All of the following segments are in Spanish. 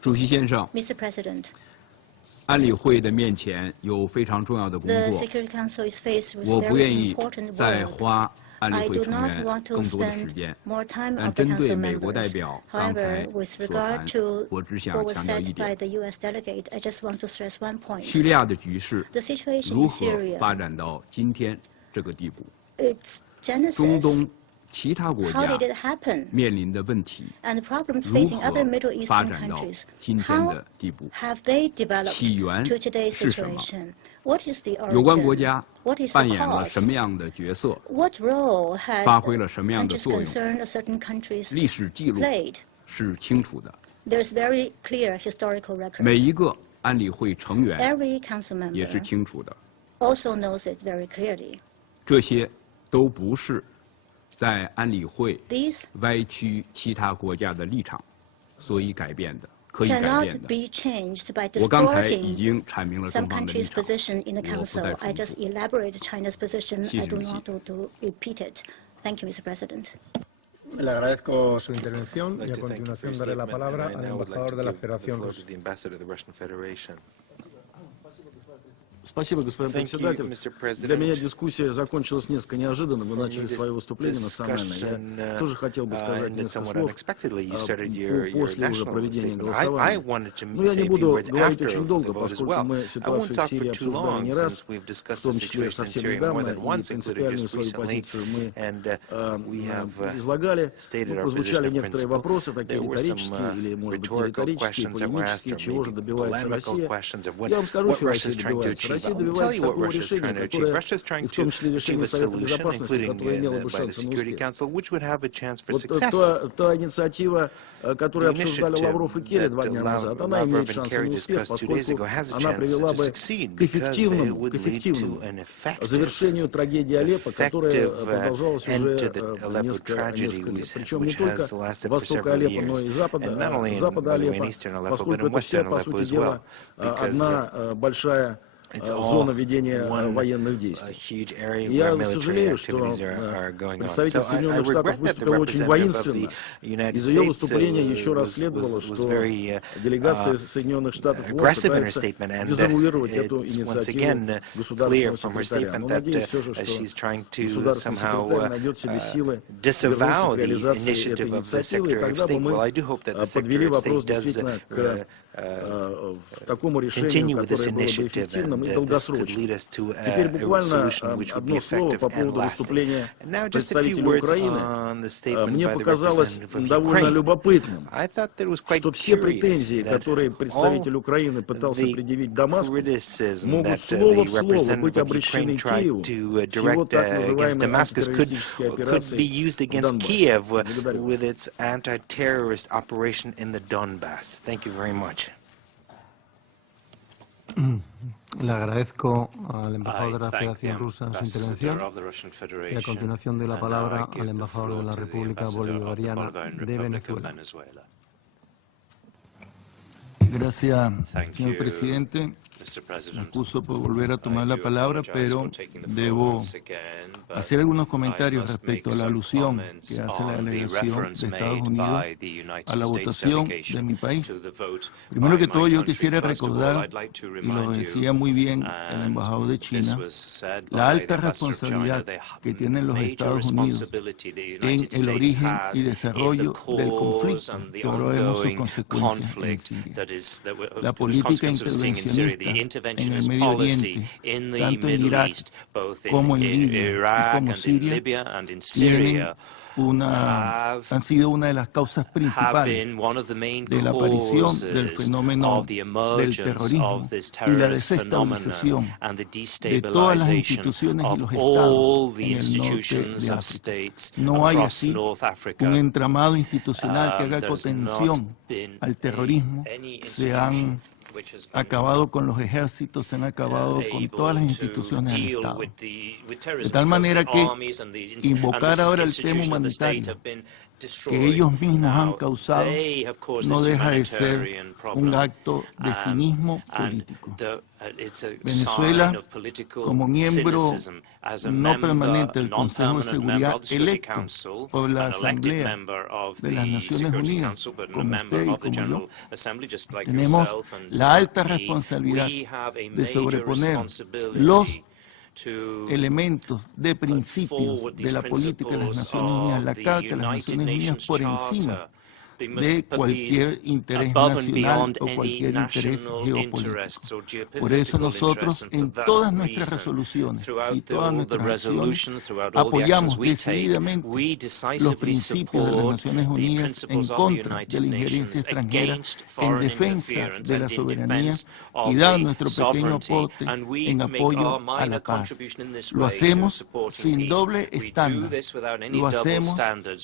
主席先生， Mr. President, 安理会的面前有非常重要的工 the 作， Security Council is faced with 我不愿 very 意 important 再 work. 花安理 I 会 do 成 not 员 want to 更多的时 spend 间。 more time 但 of the 针对 Council 美国代 members. 表刚才 However, with 所 regard 谈， to 我只想 what was 强调一 said 点： by the U.S. delegate, I just want to stress one point. 叙利亚的局势 The situation 如 in 何 Syria, 发展到今天这个地步？ its 中 genesis, 东其他国 how 家 did it happen, 面临的问题 and the problems 如 facing 何 other Middle 发 Eastern 展到 countries, 今天 how 的地步？ have they developed 起源 to today's 是什么？ situation? What is the 有关国 origin? 家 What is 扮 the 演了 cause? 什么样的角色？ What role had 发挥了什么样的 countries 作用？ concerned a certain countries 历史记录 played? 是清楚的。 There's very clear historical record. 每一个安理会成员 Every council 也是 member 清楚的， also knows it very clearly. 这些都不是在安理会 These 歪曲其他国家的立场所以改变的，可以改 cannot 变的。 be changed by 我刚才已 distorting 经阐明了 some 中方的立 countries' 场， position in the 我不再 council. I 重 just 复。 elaborate China's position. 谢谢 I do 主席。 not want to repeat it. Thank you, Mr. President. Le agradezco su intervención y a continuación daré la palabra al embajador de la Federación Rusa. Спасибо, господин председатель. Для меня дискуссия закончилась несколько неожиданно. Вы начали свое выступление национальное. Я тоже хотел бы сказать несколько слов после уже проведения голосования. Но я не буду говорить очень долго, поскольку мы ситуацию в Сирии обсуждали не раз, в том числе совсем недавно, и принципиальную свою позицию мы излагали. Прозвучали некоторые вопросы, такие риторические, или, может быть, не риторические, полемические, чего же добивается Россия. Я вам скажу, что Россия добивается. Россия добивается такого решения, которое, и в том числе решение Совета Безопасности, которое имело бы шансы на успех. Вот та инициатива, которую обсуждали Лавров и Керри 2 дня назад, она имеет шансы на успех, поскольку она привела бы к эффективному завершению трагедии Алеппо, которая продолжалась уже несколько лет. Причем не только востока Алеппо, но и запада Алеппо, поскольку это вся, по сути дела, одна большая зона ведения военных действий. Я сожалею, что представитель Соединенных Штатов выступил очень воинственно. Из ее выступления еще раз следовало, что делегация Соединенных Штатов пытается дезавуировать эту инициативу государственного секретаря. Но надеюсь все же, что государственный секретарь найдет в себе силы вернуться к реализации этой инициативы, и тогда бы мы подвели вопрос действительно к такому решению, которое было бы эффективным и долгосрочным. Теперь буквально одно слово по поводу выступления представителя Украины. Мне показалось довольно любопытным, что все претензии, которые представитель Украины пытался предъявить Дамаску, могут слово в слово быть обращены к Киеву с его так называемой антитеррористической операцией в Донбассе. Le agradezco al embajador de la Federación Rusa su intervención y a continuación doy la palabra al embajador de la República Bolivariana de Venezuela. Gracias, señor presidente. Me excuso por volver a tomar la palabra, pero debo hacer algunos comentarios respecto a la alusión que hace la delegación de Estados Unidos a la votación de mi país. Primero que todo, yo quisiera recordar, y lo decía muy bien el embajador de China, la alta responsabilidad que tienen los Estados Unidos en el origen y desarrollo del conflicto, que ahora vemos sus consecuencias en Siria. La política intervencionista en el Medio Oriente, tanto en Irak como en Libia y como Siria, han sido una de las causas principales de la aparición del fenómeno del terrorismo y la desestabilización de todas las instituciones y los estados en el norte de África. No hay así un entramado institucional que haga contención al terrorismo. Se han acabado con los ejércitos, se han acabado con todas las instituciones del Estado. De tal manera que invocar ahora el tema humanitario que ellos mismos han causado no deja de ser un acto de cinismo político. Venezuela, como miembro no permanente del Consejo de Seguridad, electo por la Asamblea de las Naciones Unidas, como usted y como yo, tenemos la alta responsabilidad de sobreponer los elementos de principios de la política de las Naciones Unidas, la Carta de las Naciones Unidas, por encima de cualquier interés nacional o cualquier interés geopolítico. Por eso nosotros en todas nuestras resoluciones y todas nuestras acciones apoyamos decididamente los principios de las Naciones Unidas en contra de la injerencia extranjera, en defensa de la soberanía y dar nuestro pequeño aporte en apoyo a la paz. Lo hacemos sin doble estándar, lo hacemos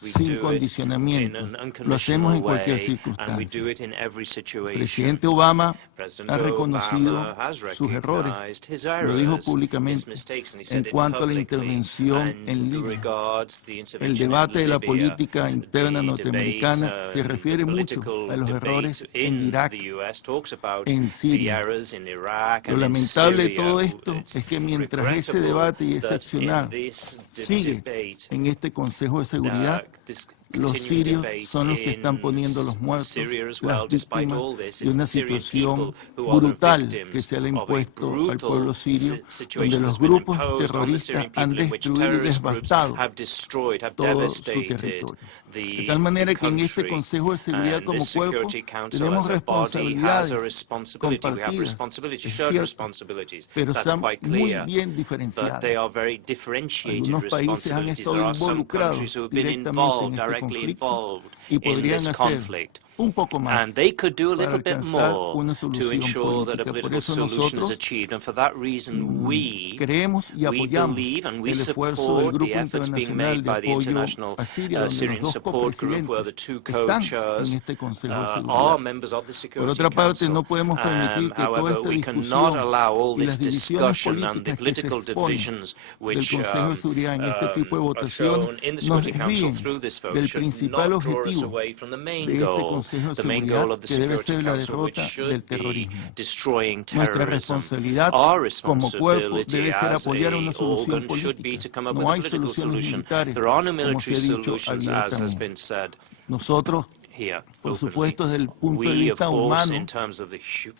sin condicionamiento, lo hacemos en cualquier circunstancia. El presidente Obama ha reconocido sus errores, lo dijo públicamente en cuanto a la intervención en Libia. El debate de la política interna norteamericana se refiere mucho a los errores en Irak, en Siria. Lo lamentable de todo esto es que mientras ese debate y ese accionar sigue en este Consejo de Seguridad, los sirios son los que están poniendo los muertos, las víctimas de una situación brutal que se le ha impuesto al pueblo sirio, donde los grupos terroristas han destruido y devastado todo su territorio. De tal manera que en este Consejo de Seguridad como cuerpo tenemos responsabilidades compartidas, es cierto, pero están muy bien diferenciadas. Algunos países han estado involucrados directamente en este conflicto y podrían hacer un poco más para alcanzar una solución política. Por eso nosotros creemos y apoyamos el esfuerzo del Grupo Internacional de Apoyo a Siria, donde los dos copresidentes están en este Consejo de Seguridad. Por otra parte, no podemos permitir que toda esta discusión y las divisiones políticas que se exponen del Consejo de Seguridad en este tipo de votaciones nos desvíen del principal objetivo de este Consejo de Seguridad, que debe ser la derrota del terrorismo. Nuestra responsabilidad como cuerpo debe ser apoyar una solución política. No hay soluciones militares, como se ha dicho abiertamente. Nosotros, por supuesto, desde el punto de vista humano,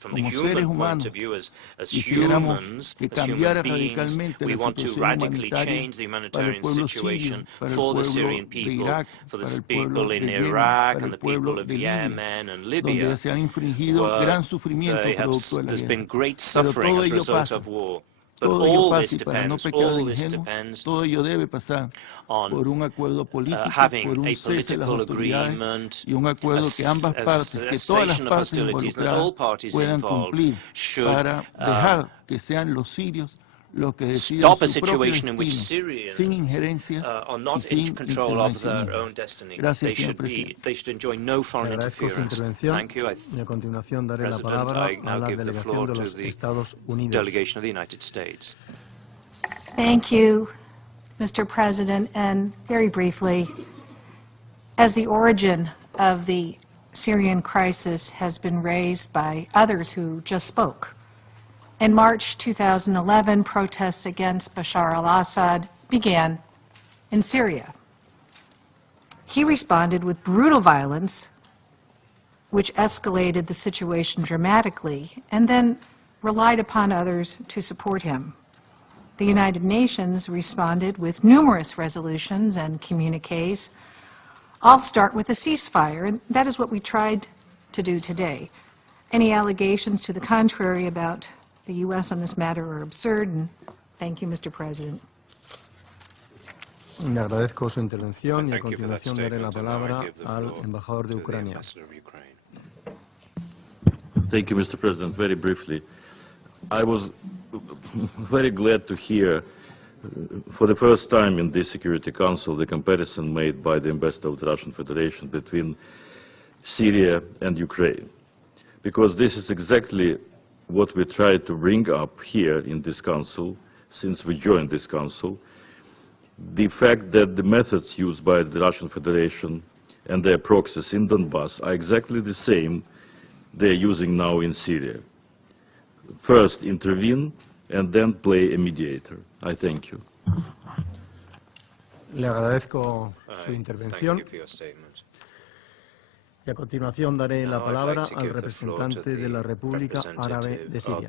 como seres humanos, quisiéramos que cambiara radicalmente la situación humanitaria para el pueblo sirio, para el pueblo de Irak, para el pueblo de Yemen, para el pueblo de Libia, donde se han infligido gran sufrimiento producto de la guerra. Pero todo ello pasa. Todo ello pasa, y para no pecar de ingenuo, todo ello debe pasar por un acuerdo político, por un cese de las autoridades y un acuerdo que ambas partes, que todas las partes involucradas puedan cumplir para dejar que sean los sirios los que decidan su propio destino, sin injerencias y sin intervencionismo. Gracias, señor presidente. Agradezco su intervención y a continuación daré la palabra a la delegación de los Estados Unidos. Thank you, Mr. President. And very briefly, as the origin of the Syrian crisis has been raised by others who just spoke, in March 2011, protests against Bashar al-Assad began in Syria. He responded with brutal violence, which escalated the situation dramatically, and then relied upon others to support him. The United Nations responded with numerous resolutions and communiques. All start with a ceasefire, and that is what we tried to do today. Any allegations to the contrary about the U.S. on this matter are absurd, and thank you, Mr. President. Le agradezco su intervención y a continuación daré la palabra al embajador de Ucrania. Thank you, Mr. President. Very briefly, I was very glad to hear for the first time in this Security Council the comparison made by the ambassador of the Russian Federation between Syria and Ukraine, because this is exactly what we try to bring up here in this council since we joined this council, the fact that the methods used by the Russian Federation and their proxies in Donbass are exactly the same they're using now in Syria. First intervene and then play a mediator. I thank you. Le agradezco su intervención y a continuación daré la palabra al representante de la República Árabe de Siria.